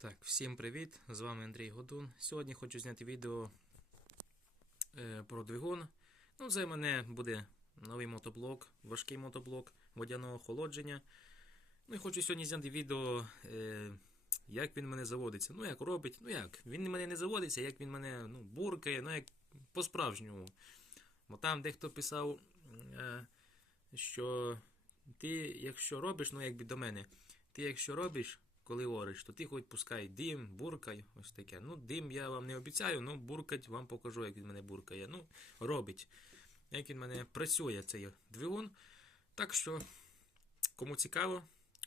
Так, всім привіт! З вами Андрій Годун. Сьогодні хочу зняти відео е, про двигун. Ну, це мене буде новий мотоблок, важкий мотоблок водяного охолодження. Ну і хочу сьогодні зняти відео, е, як він мене заводиться. Ну, як робить, ну як, він мене не заводиться, як він мене ну, буркає, ну як по-справжньому. Бо там дехто писав, е, що ти, якщо робиш, ну якби до мене, ти якщо робиш, коли ориш, то ти хоч пускай дим, буркай, ось таке. Ну, дим я вам не обіцяю, ну буркать вам покажу, як він мене буркає. Ну, робить. Як він мене працює, цей двигун. Так що, кому цікаво,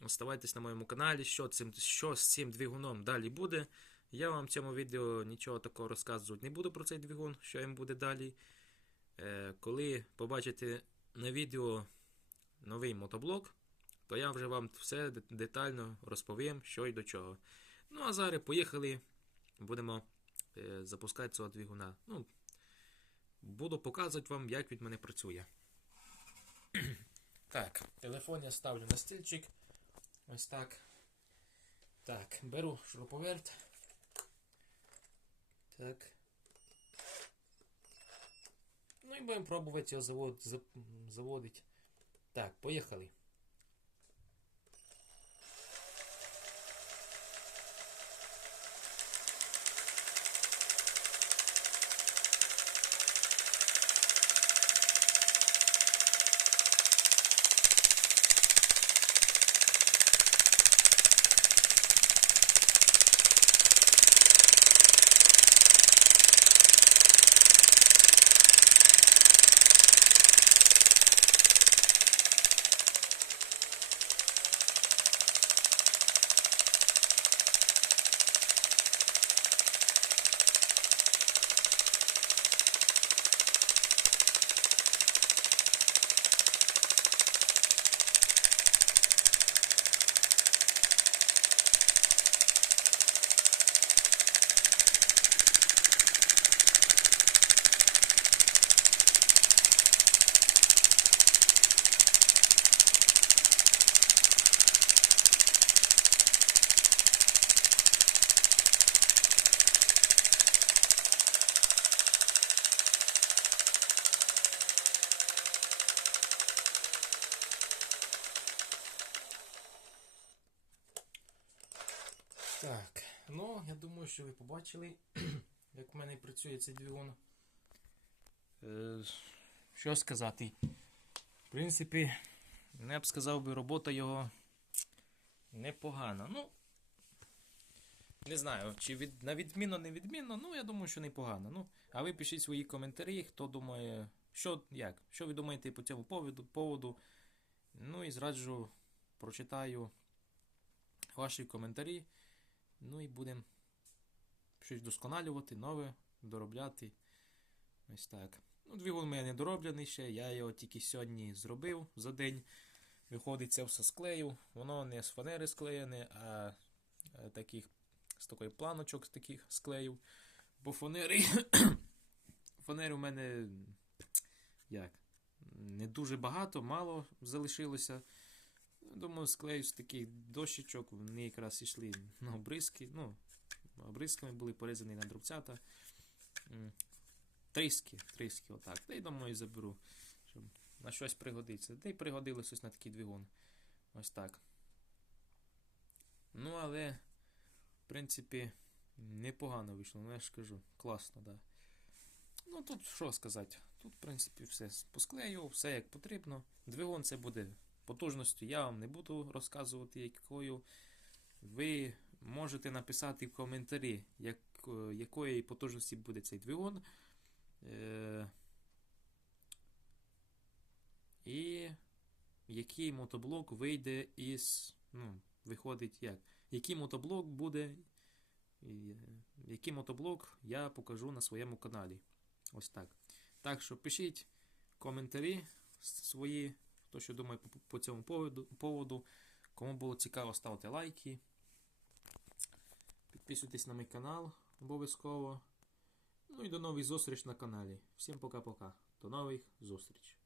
оставайтесь на моєму каналі, що, цим, що з цим двигуном далі буде. Я вам в цьому відео нічого такого розказувати не буду про цей двигун, що їм буде далі. Е, коли побачите на відео новий мотоблок, то я вже вам все детально розповім, що і до чого. Ну, а зараз поїхали, будемо е, запускати цього двигуна. Ну, буду показувати вам, як від мене працює. так, телефон я ставлю на стільчик. Ось так. Так, беру шуруповерт. Так. Ну і будемо пробувати його заводити. Так, поїхали. Так, ну, я думаю, що ви побачили, як в мене працює цей двигун. Е, що сказати? В принципі, я б сказав би, робота його непогана. Ну, не знаю, чи від, на відмінно, не відмінно, ну, я думаю, що непогано. Ну, а ви пишіть свої коментарі, хто думає, що, як, що ви думаєте по цьому поводу, поводу. Ну і зраджу прочитаю ваші коментарі. Ну і будемо щось вдосконалювати, нове, доробляти. Ось так. Ну, Двигун у мене не дороблений ще, я його тільки сьогодні зробив за день. Виходить, це все склею. Воно не з фанери склеєне, а таких з такої планочок з таких склеїв. Бо фанери. фанери у мене як? Не дуже багато, мало залишилося. Думаю, склею з таких дощечок, вони якраз йшли на обризки. Ну, обризками були порізані на дробцята. Тріски, тріски, отак. Та й думаю, заберу, щоб на щось пригодиться. Та й пригодилось ось на такий двигун. Ось так. Ну, але, в принципі, непогано вийшло, ну я ж кажу, класно, так. Да. Ну тут що сказати? Тут, в принципі, все посклею, все як потрібно. Двигун це буде потужністю я вам не буду розказувати, якою. Ви можете написати в коментарі, як, якої потужності буде цей двигун. Е, І який мотоблок вийде із. Ну, виходить як? Який мотоблок буде. Який мотоблок я покажу на своєму каналі. Ось так. Так що пишіть коментарі свої. Хто що думає по, цьому поводу. Кому було цікаво, ставте лайки. Підписуйтесь на мій канал обов'язково. Ну і до нових зустріч на каналі. Всім пока-пока. До нових зустріч.